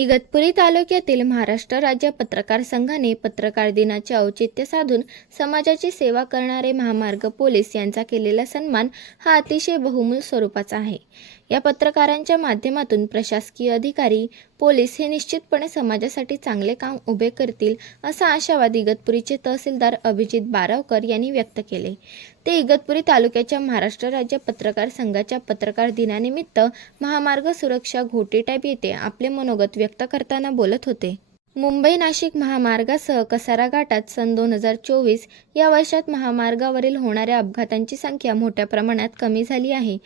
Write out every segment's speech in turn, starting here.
इगतपुरी तालुक्यातील महाराष्ट्र राज्य पत्रकार संघाने पत्रकार दिनाचे औचित्य साधून समाजाची सेवा करणारे महामार्ग पोलीस यांचा केलेला सन्मान हा अतिशय बहुमूल स्वरूपाचा आहे. या पत्रकारांच्या माध्यमातून प्रशासकीय अधिकारी पोलीस हे निश्चितपणे समाजासाठी चांगले काम उभे करतील असा आशावाद इगतपुरीचे तहसीलदार अभिजित बारावकर यांनी व्यक्त केले. ते इगतपुरी तालुक्याच्या महाराष्ट्र राज्य पत्रकार संघाच्या पत्रकार दिनानिमित्त महामार्ग सुरक्षा घोटी टॅब येथे आपले मनोगत व्यक्त करताना बोलत होते. मुंबई नाशिक महामार्गासह कसारा घाटात सन दोन हजार चोवीस या वर्षात महामार्गावरील होणाऱ्या अपघातांची संख्या मोठ्या प्रमाणात कमी झाली आहे.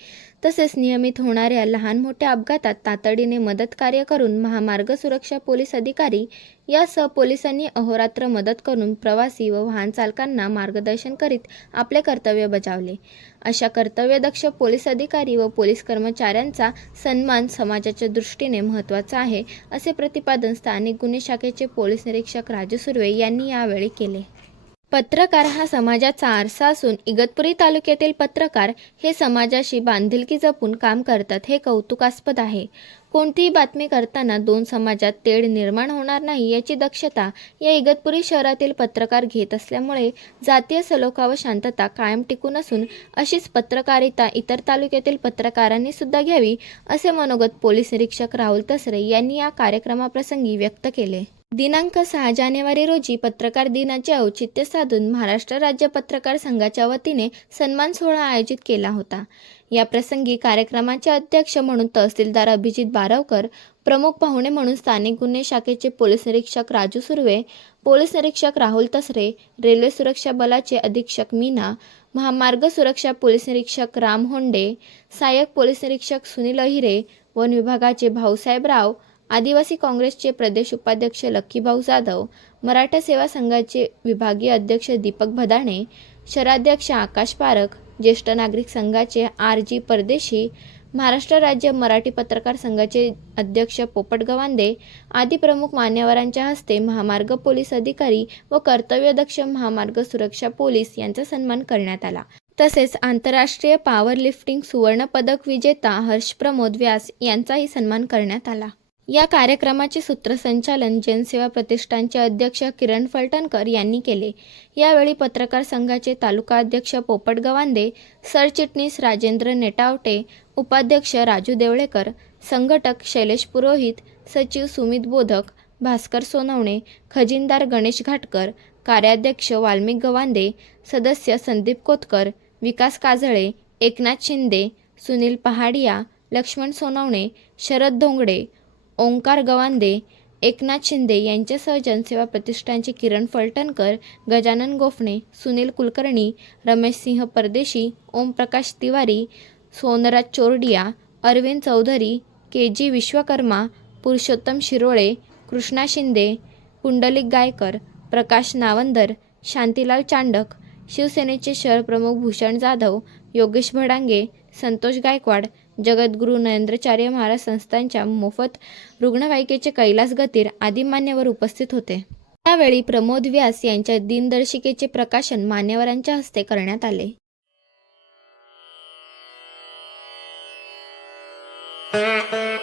तसेच नियमित होणाऱ्या लहान मोठ्या अपघातात तातडीने मदत कार्य करून महामार्ग सुरक्षा पोलीस अधिकारी यासह पोलिसांनी अहोरात्र मदत करून प्रवासी व वाहन चालकांना मार्गदर्शन करीत आपले कर्तव्य बजावले. अशा कर्तव्यदक्ष पोलीस अधिकारी व पोलीस कर्मचाऱ्यांचा सन्मान समाजाच्या दृष्टीने महत्त्वाचा आहे असे प्रतिपादन स्थानिक गुन्हे शाखेचे पोलीस निरीक्षक राजू सुर्वे यांनी यावेळी केले. पत्रकार हा समाजाचा आरसा असून इगतपुरी तालुक्यातील पत्रकार हे समाजाशी बांधिलकी जपून काम करतात हे कौतुकास्पद आहे. कोणतीही बातमी करताना दोन समाजात तेढ निर्माण होणार नाही याची दक्षता या इगतपुरी शहरातील पत्रकार घेत असल्यामुळे जातीय सलोखा व शांतता कायम टिकून असून अशीच पत्रकारिता इतर तालुक्यातील पत्रकारांनी सुद्धा घ्यावी असे मनोगत पोलीस निरीक्षक राहुल तसरे यांनी या कार्यक्रमाप्रसंगी व्यक्त केले. दिनांक सहा जानेवारी रोजी पत्रकार दिनाचे औचित्य साधून महाराष्ट्र राज्य पत्रकार संघाच्या वतीने सन्मान सोहळा आयोजित केला होता. या प्रसंगी कार्यक्रमाचे अध्यक्ष म्हणून तहसीलदार अभिजित बारावकर प्रमुख पाहुणे म्हणून स्थानिक गुन्हे शाखेचे पोलीस निरीक्षक राजू सुर्वे पोलीस निरीक्षक राहुल तसरे रेल्वे सुरक्षा बलाचे अधीक्षक मीना महामार्ग सुरक्षा पोलीस निरीक्षक राम होंडे सहाय्यक पोलीस निरीक्षक सुनील अहिरे वन विभागाचे भाऊसाहेब राव आदिवासी काँग्रेसचे प्रदेश उपाध्यक्ष लक्कीभाऊ जाधव मराठा सेवा संघाचे विभागीय अध्यक्ष दीपक भदाणे शहराध्यक्ष आकाश पारख ज्येष्ठ नागरिक संघाचे आर जी परदेशी महाराष्ट्र राज्य मराठी पत्रकार संघाचे अध्यक्ष पोपट गवांदे आदी प्रमुख मान्यवरांच्या हस्ते महामार्ग पोलीस अधिकारी व कर्तव्यदक्ष महामार्ग सुरक्षा पोलीस यांचा सन्मान करण्यात आला. तसेच आंतरराष्ट्रीय पॉवर लिफ्टिंग सुवर्ण पदक विजेता हर्ष प्रमोद व्यास यांचाही सन्मान करण्यात आला. या कार्यक्रमाचे सूत्रसंचालन जनसेवा प्रतिष्ठानचे अध्यक्ष किरण फलटणकर यांनी केले. यावेळी पत्रकार संघाचे तालुका अध्यक्ष पोपट गवांदे सरचिटणीस राजेंद्र नेटावटे उपाध्यक्ष राजू देवळेकर संघटक शैलेश पुरोहित सचिव सुमित बोधक भास्कर सोनवणे खजिनदार गणेश घाटकर कार्याध्यक्ष वाल्मिक गवांदे सदस्य संदीप कोतकर विकास काजळे एकनाथ शिंदे सुनील पहाडिया लक्ष्मण सोनवणे शरद धोंगडे ओंकार गवांदे एकनाथ शिंदे यांच्यासह जनसेवा प्रतिष्ठानचे किरण फलटणकर गजानन गोफणे सुनील कुलकर्णी रमेश सिंह परदेशी ओमप्रकाश तिवारी सोनराज चोरडिया अरविंद चौधरी के जी विश्वकर्मा पुरुषोत्तम शिरोळे कृष्णा शिंदे पुंडलिक गायकर प्रकाश नावंदर शांतीलाल चांडक शिवसेनेचे शहर प्रमुख भूषण जाधव योगेश भडांगे संतोष गायकवाड जगद्गुरू नरेंद्रचार्य महाराज संस्थांच्या मोफत रुग्णवाहिकेचे कैलास गतीर आदी मान्यवर उपस्थित होते त्यावेळी प्रमोद व्यास यांच्या दिनदर्शिकेचे प्रकाशन मान्यवरांच्या हस्ते करण्यात आले Thank you.